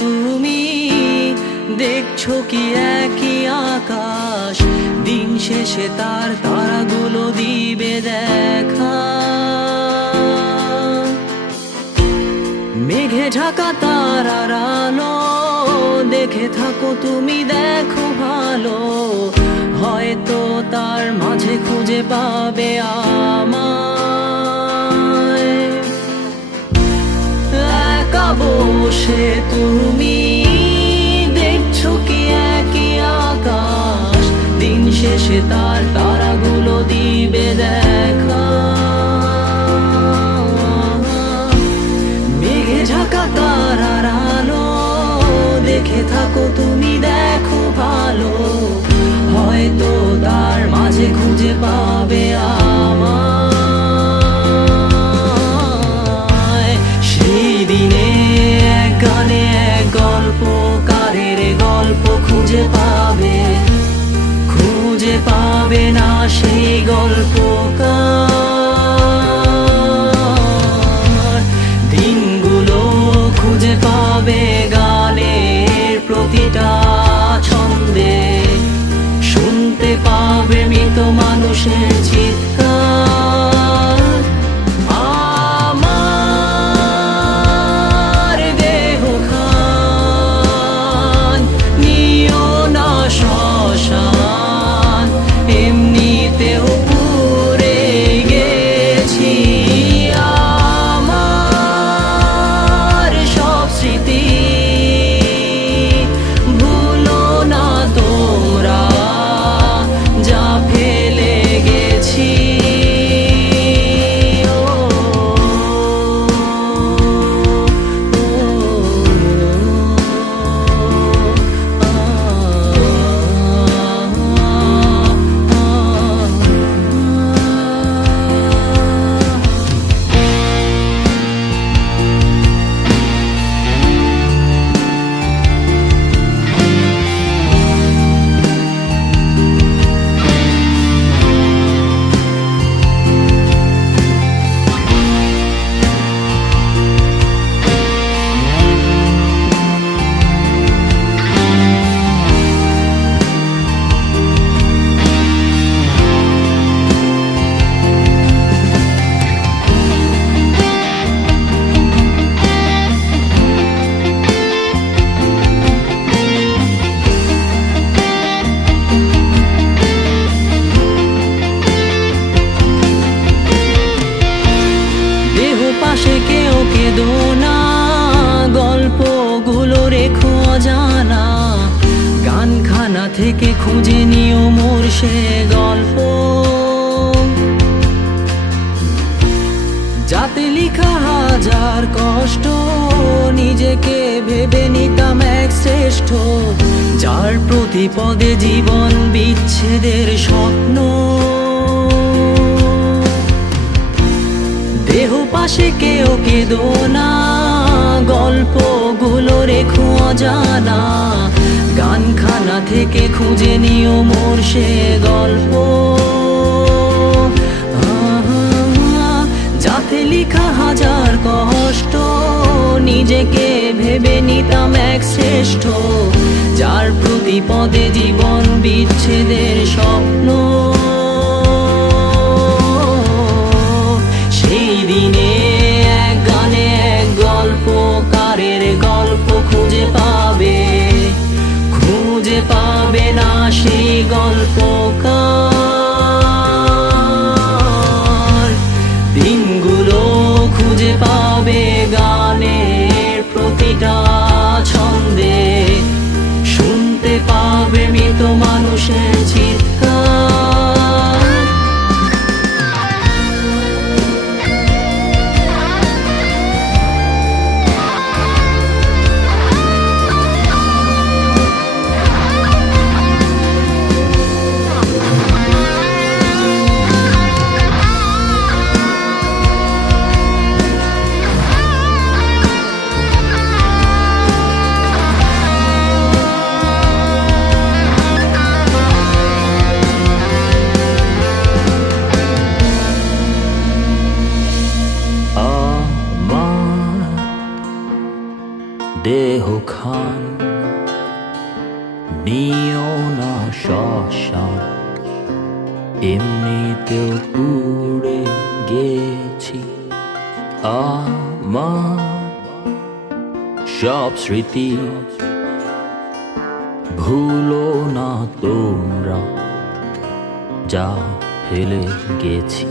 তুমি দেখছো কি একই আকাশ, দিন শেষে তার তারাগুলো দিবে দেখা। মেঘে ঢাকা তারার আলো দেখে থাকো তুমি, দেখো ভালো, হয়তো তার মাঝে খুঁজে পাবে আমায়। একা বসে তুমি দেখছো কি একই আকাশ, দিন শেষে তার তারাগুলো দিবে দেখা। মেঘে ঢাকা তারার আলো দেখে থাকো তুমি, দেখো ভালো, হয়তো তার মাঝে খুঁজে পাবে আমায়। সেই দিনে এক গানে এক গল্পকারের গল্প খুঁজে পাবে না সেই গল্পকার। দিনগুলো খুঁজে পাবে গানের প্রতিটা ছন্দে, শুনতে পাবে মৃত মানুষের চিৎকার। আমার দেহ খান নিও না শ্মশান, এমনিতেও পুড়ে গেছি। আমার সব স্মৃতি ভুলো না তোমরা, যা ফেলে গেছি। পাশে কেউ কেঁদো না, গল্পগুলো রেখো অজানা, গানখানা থেকে খুঁজে নিও মোর সে গল্প, যাতে লিখা হাজার কষ্ট নিজেকে ভেবে নিতাম এক শ্রেষ্ঠ, যার প্রতি পদে জীবন বিচ্ছেদের স্বপ্ন। দেহ পাশে কেউ কেঁদো না, গল্পগুলো রেখো অজানা, গানখানা থেকে খুঁজে নিও মোর সে গল্প, যাতে লিখা হাজার কষ্ট নিজেকে ভেবে নিতাম এক শ্রেষ্ঠ, যার প্রতি পদে জীবন বিচ্ছেদের স্বপ্ন। সেই দিনে এক গানে এক গল্পকারের গল্প খুঁজে পাবে না সেই গল্পকার। দিনগুলো খুঁজে পাবে গানের প্রতিটা ছন্দে, শুনতে পাবে মৃত মানুষের চিৎকার। শ্মশান এমনিতেও পুড়ে গেছি আমার সব স্মৃতি ভুলো না তোমরা যা ফেলে গেছি